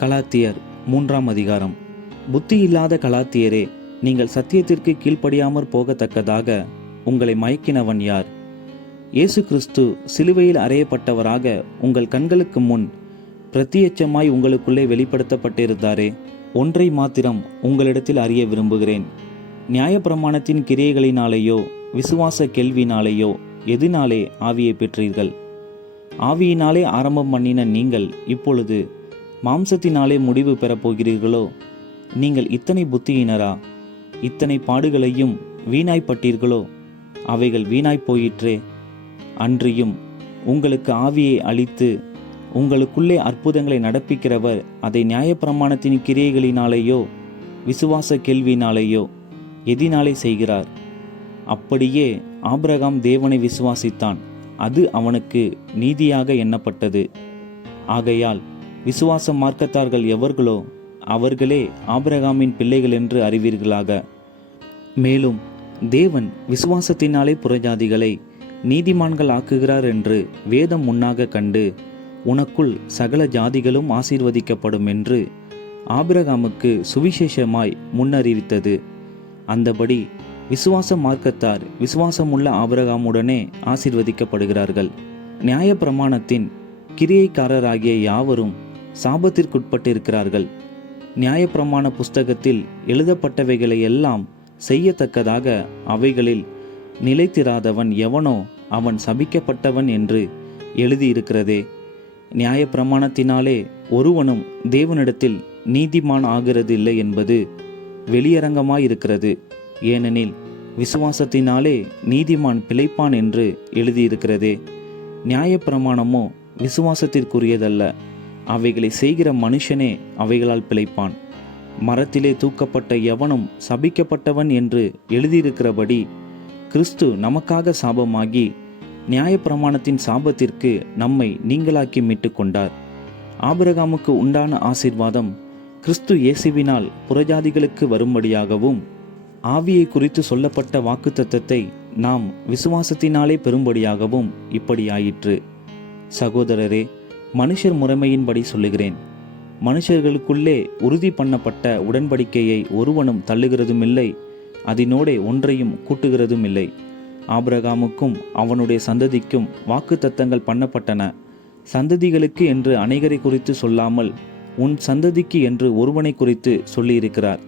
கலாத்தியர் 3ஆம் அதிகாரம். புத்தி இல்லாத கலாத்தியரே, நீங்கள் சத்தியத்திற்கு கீழ்ப்படியாமற் போகத்தக்கதாக உங்களை மயக்கினவன் யார்? இயேசு கிறிஸ்து சிலுவையில் அறையப்பட்டவராக உங்கள் கண்களுக்கு முன் பிரத்தியட்சமாய் உங்களுக்குள்ளே வெளிப்படுத்தப்பட்டிருந்தாரே. ஒன்றை மாத்திரம் உங்களிடத்தில் அறிய விரும்புகிறேன். நியாயப்பிரமாணத்தின் கிரியைகளினாலேயோ விசுவாச கேள்வினாலேயோ எதினாலே ஆவியை பெற்றீர்கள்? ஆவியினாலே ஆரம்பம் பண்ணின நீங்கள் இப்பொழுது மாம்சத்தினாலே முடிவு பெறப்போகிறீர்களோ? நீங்கள் இத்தனை புத்தியினரா? இத்தனை பாடுகளையும் வீணாய்ப்பட்டீர்களோ? அவைகள் வீணாய்ப் போயிற்றே. அன்றியும் உங்களுக்கு ஆவியை அளித்து உங்களுக்குள்ளே அற்புதங்களை நடப்பிக்கிறவர் அதை நியாயப்பிரமாணத்தின் கிரியைகளினாலேயோ விசுவாச கேள்வினாலேயோ எதினாலே செய்கிறார்? அப்படியே ஆபிரகாம் தேவனை விசுவாசித்தான், அது அவனுக்கு நீதியாக எண்ணப்பட்டது. ஆகையால் விசுவாச மார்க்கத்தார்கள் எவர்களோ அவர்களே ஆபிரகாமின் பிள்ளைகள் என்று அறிவீர்களாக. மேலும் தேவன் விசுவாசத்தினாலே புறஜாதிகளை நீதிமான்கள் ஆக்குகிறார் என்று வேதம் முன்னாக கண்டு, உனக்குள் சகல ஜாதிகளும் ஆசீர்வதிக்கப்படும் என்று ஆபிரகாமுக்கு சுவிசேஷமாய் முன்னறிவித்தது. அந்தபடி விசுவாச மார்க்கத்தார் விசுவாசமுள்ள ஆபிரகாமுடனே ஆசீர்வதிக்கப்படுகிறார்கள். நியாயப்பிரமாணத்தின் கிரியைக்காரராகிய யாவரும் சாபத்திற்குட்பட்டிருக்கிறார்கள். நியாயப்பிரமாண புஸ்தகத்தில் எழுதப்பட்டவைகளை எல்லாம் செய்யத்தக்கதாக அவைகளில் நிலைத்திராதவன் எவனோ அவன் சபிக்கப்பட்டவன் என்று எழுதியிருக்கிறதே. நியாயப்பிரமாணத்தினாலே ஒருவனும் தேவனிடத்தில் நீதிமான் ஆகிறதில்லை என்பது வெளியரங்கமாயிருக்கிறது. ஏனெனில் விசுவாசத்தினாலே நீதிமான் பிழைப்பான் என்று எழுதியிருக்கிறதே. நியாயப்பிரமாணமோ விசுவாசத்திற்குரியதல்ல, அவைகளை செய்கிற மனுஷனே அவைகளால் பிழைப்பான். மரத்திலே தூக்கப்பட்ட எவனும் சபிக்கப்பட்டவன் என்று எழுதியிருக்கிறபடி கிறிஸ்து நமக்காக சாபமாகி நியாயப்பிரமாணத்தின் சாபத்திற்கு நம்மை நீங்களாக்கி மீட்டு கொண்டார். ஆபிரகாமுக்கு உண்டான ஆசீர்வாதம் கிறிஸ்து இயேசுவினால் புறஜாதிகளுக்கு வரும்படியாகவும், ஆவியை குறித்து சொல்லப்பட்ட வாக்குத்தத்தத்தை நாம் விசுவாசத்தினாலே பெறும்படியாகவும் இப்படியாயிற்று. சகோதரரே, மனுஷர் முறைமையின்படி சொல்லுகிறேன். மனுஷர்களுக்குள்ளே உறுதி பண்ணப்பட்ட உடன்படிக்கையை ஒருவனும் தள்ளுகிறதுமில்லை, அதனோடே ஒன்றையும் கூட்டுகிறதும் இல்லை. ஆபிரகாமுக்கும் அவனுடைய சந்ததிக்கும் வாக்குத்தத்தங்கள் பண்ணப்பட்டன. சந்ததிகளுக்கு என்று அநேகரை குறித்து சொல்லாமல் உன் சந்ததிக்கு என்று ஒருவனை குறித்து சொல்லியிருக்கிறார்.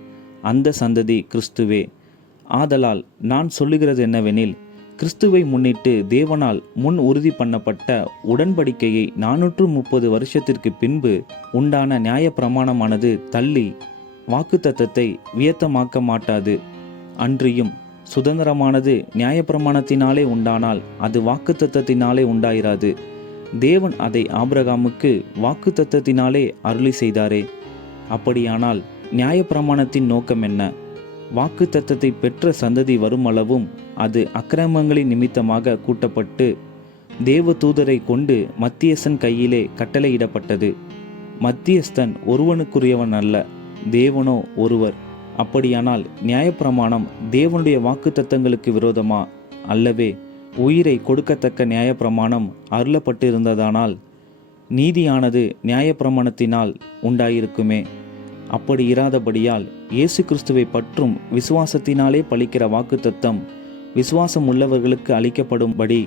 அந்த சந்ததி கிறிஸ்துவே. ஆதலால் நான் சொல்லுகிறது என்னவெனில், கிறிஸ்துவை முன்னிட்டு தேவனால் முன் உறுதி பண்ணப்பட்ட உடன்படிக்கையை 430 வருஷத்திற்கு பின்பு உண்டான நியாயப்பிரமாணமானது தள்ளி வாக்குத்தத்தத்தை வியத்தமாக்க மாட்டாது. அன்றியும் சுதந்திரமானது நியாயப்பிரமாணத்தினாலே உண்டானால் அது வாக்குத்தத்தத்தினாலே உண்டாயிராது. தேவன் அதை ஆபிரகாமுக்கு வாக்குத்தத்தத்தினாலே அருளி செய்தாரே. அப்படியானால் நியாயப்பிரமாணத்தின் நோக்கம் என்ன? வாக்குத்தத்தத்தை பெற்ற சந்ததி வருமளவும் அது அக்கிரமங்களின் நிமித்தமாக கூட்டப்பட்டு தேவ தூதரை கொண்டு மத்தியஸ்தன் கையிலே கட்டளையிடப்பட்டது. மத்தியஸ்தன் ஒருவனுக்குரியவன் அல்ல, தேவனோ ஒருவர். அப்படியானால் நியாயப்பிரமாணம் தேவனுடைய வாக்குத்தத்தங்களுக்கு விரோதமா? அல்லவே. உயிரை கொடுக்கத்தக்க நியாயப்பிரமாணம் அருளப்பட்டிருந்ததானால் நீதியானது நியாயப்பிரமாணத்தினால் உண்டாயிருக்குமே. அப்படி இராதபடியால் இயேசு கிறிஸ்துவை பற்றும் விசுவாசத்தினாலே பலிக்கிற வாக்குத்தத்தம் விசுவாசம் உள்ளவர்களுக்கு அளிக்கப்படும்படி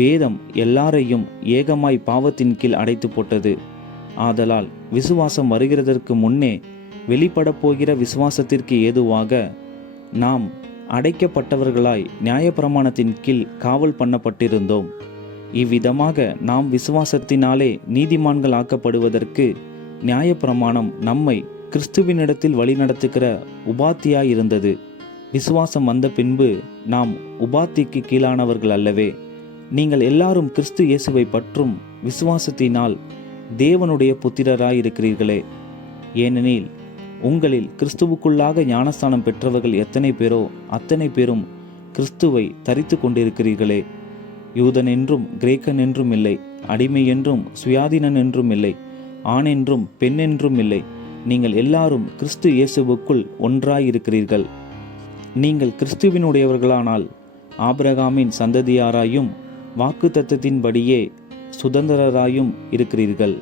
வேதம் எல்லாரையும் ஏகமாய் பாவத்தின் கீழ் அடைத்து போட்டது. ஆதலால் விசுவாசம் வருகிறதற்கு முன்னே வெளிப்படப் போகிற விசுவாசத்திற்கு ஏதுவாக நாம் அடைக்கப்பட்டவர்களாய் நியாயப்பிரமாணத்தின் கீழ் காவல் பண்ணப்பட்டிருந்தோம். இவ்விதமாக நாம் விசுவாசத்தினாலே நீதிமான்கள் ஆக்கப்படுவதற்கு நியாயப்பிரமாணம் நம்மை கிறிஸ்துவினிடத்தில் வழிநடத்துகிற உபாத்தியாயிருந்தது. விசுவாசம் வந்த பின்பு நாம் உபாத்திக்கு கீழானவர்கள் அல்லவே. நீங்கள் எல்லாரும் கிறிஸ்து இயேசுவை பற்றும் விசுவாசத்தினால் தேவனுடைய புத்திரராயிருக்கிறீர்களே. ஏனெனில் உங்களில் கிறிஸ்துவுக்குள்ளாக ஞானஸ்தானம் பெற்றவர்கள் எத்தனை பேரோ அத்தனை பேரும் கிறிஸ்துவை தரித்து கொண்டிருக்கிறீர்களே. யூதன் என்றும் கிரேக்கன் என்றும் இல்லை, அடிமை என்றும் சுயாதீனன் என்றும் இல்லை, ஆண் என்றும் பெண் என்றும் இல்லை, நீங்கள் எல்லாரும் கிறிஸ்து இயேசுவுக்குள் ஒன்றாயிருக்கிறீர்கள். நீங்கள் கிறிஸ்துவினுடையவர்களானால் ஆபிரகாமின் சந்ததியாராயும் வாக்குத்தத்தத்தின்படியே சுதந்திரராயும் இருக்கிறீர்கள்.